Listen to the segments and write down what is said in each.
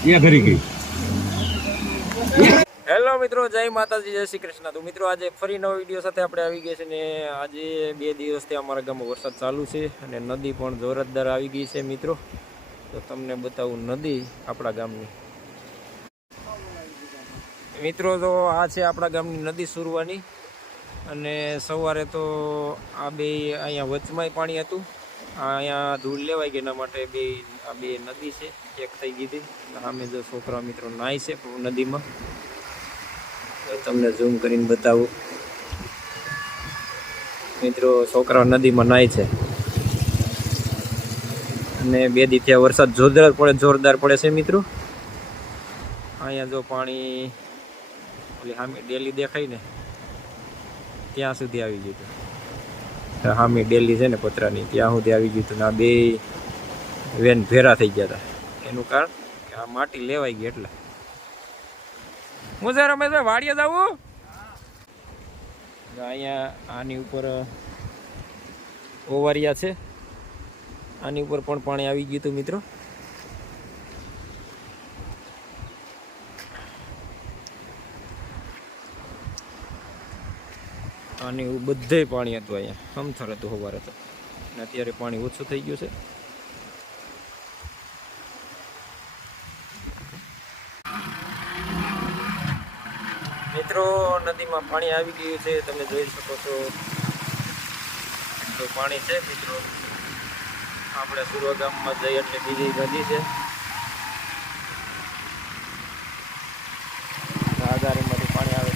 એ ઘરી ગઈ. હેલો મિત્રો, જય માતાજી, જય શ્રી કૃષ્ણ. તો મિત્રો આજે ફરી નવો વિડીયો સાથે આપણે આવી ગયા છે ને આજે 2 દિવસથી અમારા ગામમાં વરસાદ ચાલુ છે અને નદી પણ જોરદાર આવી ગઈ છે મિત્રો. તો તમને બતાવું નદી આપણા ગામની. મિત્રો તો આ છે આપણા ગામની નદી સુરવાની અને સવારે તો આ બે અહીંયા વચમાંય પાણી હતું. અહીંયા ધૂળ લેવાઈ ગઈ એના માટે આ બે નદી છે એક થઈ ગઈ હતી. સામે જો છોકરા મિત્રો નાય છે નદીમાં, તમને ઝૂમ કરીને બતાવું. મિત્રો છોકરા નદીમાં નાય છે અને 2 દી થયા વરસાદ જોરદાર પડે છે મિત્રો. અહીંયા જો પાણી ઓલી સામે ડેલી દેખાય ને ત્યાં સુધી આવી ગયું હતું. સામે ડેલી છે ને પતરાની ત્યાં સુધી આવી ગયું હતું ને આ બે વેન ભેરા થઈ ગયા હતા. એનું કારણ કે આ માટી લેવાઈ ગઈ એટલે. હું છે રમેશભાઈ વાડીએ જવું. અહીંયા આની ઉપર ઓવારિયા છે, આની ઉપર પણ પાણી આવી ગયું હતું મિત્રો. આની બધે પાણી હતું, અહીંયા સમથર હતું સવારે તો, અને અત્યારે પાણી ઓછું થઈ ગયું છે. મિત્રો નદીમાં પાણી આવી ગયું છે, તમે જોઈ શકો છો. તો પાણી છે મિત્રો. આપણે સુરવા ગામમાં જઈએ એટલે બીજી નદી છે. આધારીમાંથી પાણી આવે.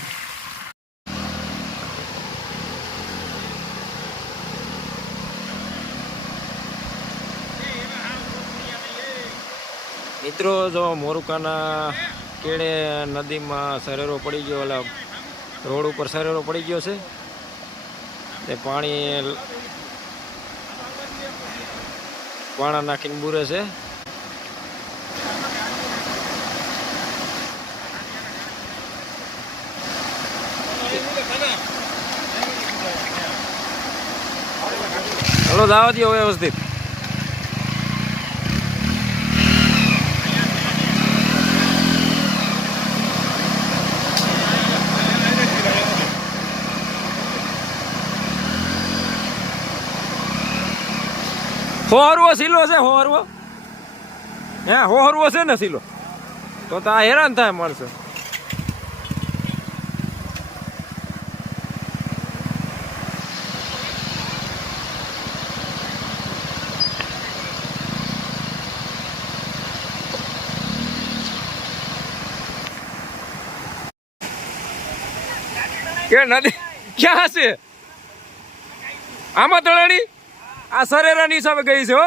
મિત્રો જો મોરુકાના કેળે નદીમાં સરેરો પડી ગયો, ઓલા રોડ ઉપર સરેરો પડી ગયો છે. તે પાણા નાખીને બુરે છે. હલો દાવા દો વ્યવસ્થિત. હોરવો સીલો છે, હોરવો હે હોરવો છે ને સીલો, તો આ હેરાન થાય માણસો. કે નદી ક્યાં છે આમાં તળાણી? આ સરેરાની હિસાબે ગઈ છે હો.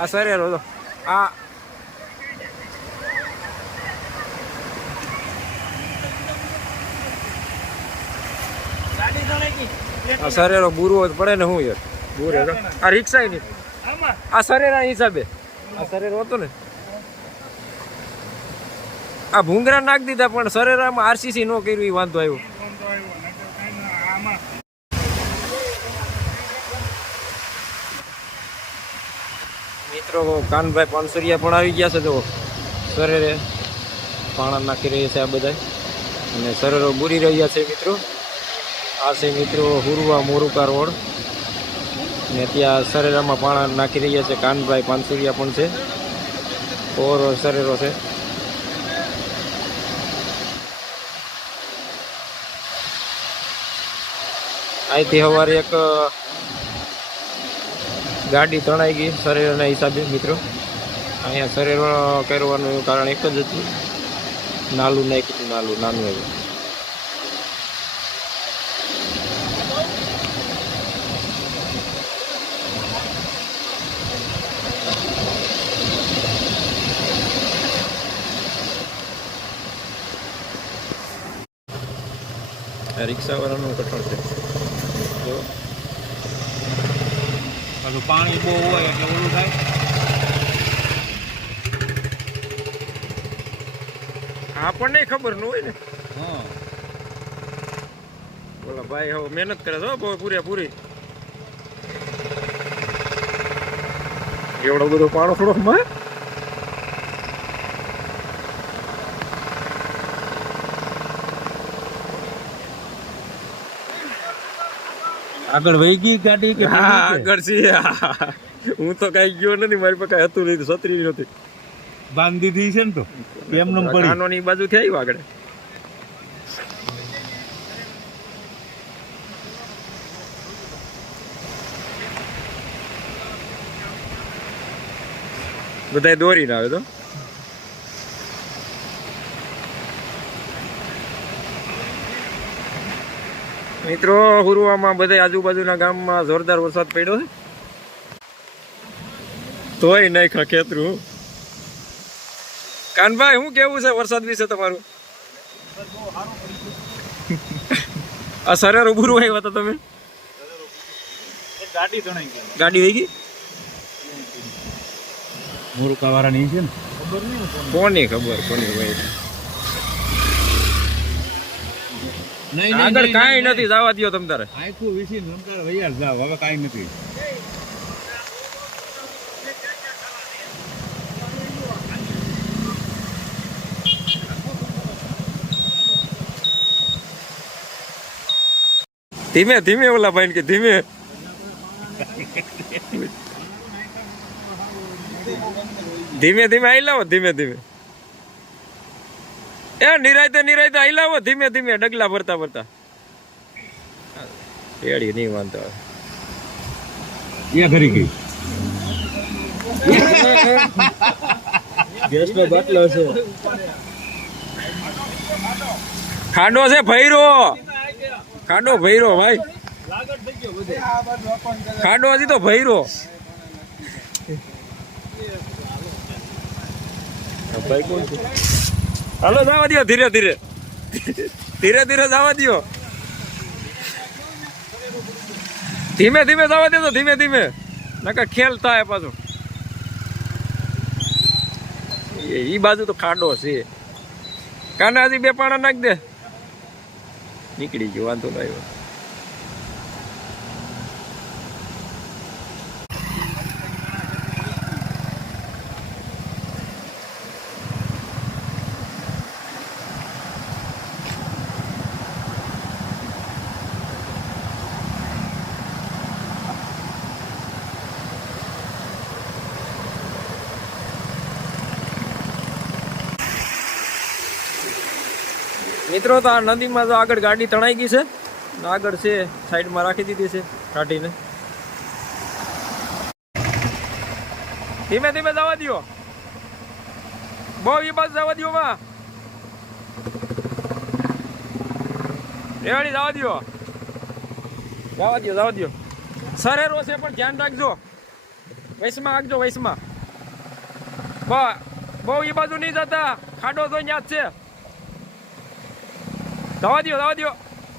આ સરેરો તો આ સરેરો બુરવો પડે ને. હું યાર બુરે આ રિક્ષા ની આ સરેરા હિસાબે આ સરેરો હતો ને. આ ભૂંગરા નાખી દીધા પણ સરેરામાં આરસીસી નો કર્યું એ વાંધો આવ્યો. મિત્રો કાનભાઈ પાનસરિયા પણ આવી ગયા છે. જો સરેરે પાણા નાખી રહ્યા છે આ બધા, અને સરેરો બુરી રહ્યા છે મિત્રો. આ છે મિત્રો હુરવા મોરુકા રોડ, ને ત્યાં સરેરામાં પાણા નાખી રહ્યા છે. કાનભાઈ પાનસરિયા પણ છે, ઓર સરેરો છે. અહીંથી સવારે એક ગાડી તણાઈ ગઈ સરેરાના હિસાબે મિત્રો. અહીંયા સરેરો કરવાનું કારણ એક જ હતું, નાલું નાખ્યું હતું, નાનું એવું. રિક્ષાવાળાનું કઠણ છે. જો પાછું પાણી બહુ હોય એટલે ઓલું થાય. આપણને ખબર ન હોય ને. હા બોલા ભાઈ હવે મહેનત કરે છે બહુ પૂરેપૂરી. એવડો બધો પાણો થોડો માં આગળ વહી ગઈ ગાડી કે હા આગળ છે હું તો કઈ ગયો નથી મારી પાસે કઈ હતું નહીં છત્રી નથી બાંધી દીધી છે ને તો એમને પડી કાનોની બાજુ થી આવ્યું આગળ બધા દોરીને આવે તો મિત્રો હુરવામાં બધા આજુબાજુના ગામમાં જોરદાર વરસાદ પડ્યો છે તોય નહીં ખેતરું કાનભાઈ શું કેવું છે વરસાદ વિશે તમારું આ સરેર ઉભું આવ્યા હતા તમે ગાડી તણાઈ ગઈ ગાડી વહી ગઈ મોરકા વાળા નહીં છે ને કોની ખબર કોની ભાઈ નહીં આગળ કાંઈ નથી જવા દો તમ તારે આખું વિસી નમતાર વૈયાર જાવ હવે કાંઈ નથી ધીમે ધીમે ઓલા ભાઈ કે ધીમે ધીમે ધીમે આઈ લાવો ધીમે ધીમે એ નિરાયતે નિરાયતે આઈ લાવો ધીમે ધીમે ડગલા ભરતા ભરતા રેડી નહીં વાંધો એ ઘરી ગઈ ગેસનો બાટલો છે ખાંડો છે ભૈરો ખાંડો ભૈરો ભાઈ ખાંડો હજી તો ભૈરો ભાઈ કોણ છે હાલો જવા દો ધીરે ધીરે ધીરે ધીરે જવા દો ધીમે ધીમે જવા દે તો ધીમે ધીમે નકર ખેલ થાય પાછું ઈ બાજુ તો ખાડો છે કાના હજી બે પાણા નાખ દે નીકળી ગયો વાંધો ના આવ્યો મિત્રો તો આ નદીમાં તો આગળ ગાડી તણાઈ ગઈ છે આગળ છે સાઈડમાં રાખી દીધી છે કાઢીને ધીમે ધીમે જવા દો બહુ એ બાજુ જવા દો માં રેવાડી જવા દો જવા દો સરેરો છે પણ ધ્યાન રાખજો વૈસમાં રાખજો વૈસમાં બહુ એ બાજુ નહીં જતા ખાડો તો ત્યાં જ છે જવા દો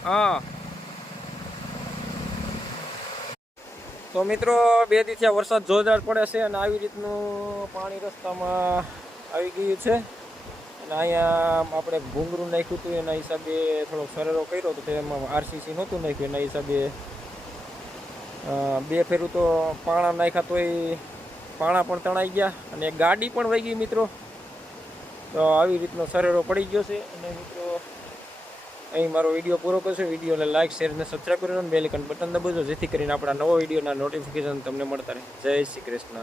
હા તો મિત્રો 2 દિવસ થયા વરસાદ જોરદાર પડે છે અને આવી રીતનું પાણી રસ્તામાં આવી ગયું છે અને અહીંયા આપણે ભૂંગળું નાખ્યું હતું એના હિસાબે થોડોક સરેરો કર્યો તો એમાં આરસીસી નહોતું નાખ્યું એના હિસાબે 2 ફેરું તો પાણા નાખ્યા તોય પાણા પણ તણાઈ ગયા અને ગાડી પણ વહી ગઈ મિત્રો તો આવી રીતનો સરેરો પડી ગયો છે અને મિત્રો અહીં મારો વિડીયો પૂરો કરશો વિડીયોને લાઈક શેર અને સબસ્ક્રાઈબ કરી દો બેલ આઇકન બટન દબાવજો જેથી કરીને આપણા નવો વિડીયોના નોટિફિકેશન તમને મળતા રહે જય શ્રી કૃષ્ણ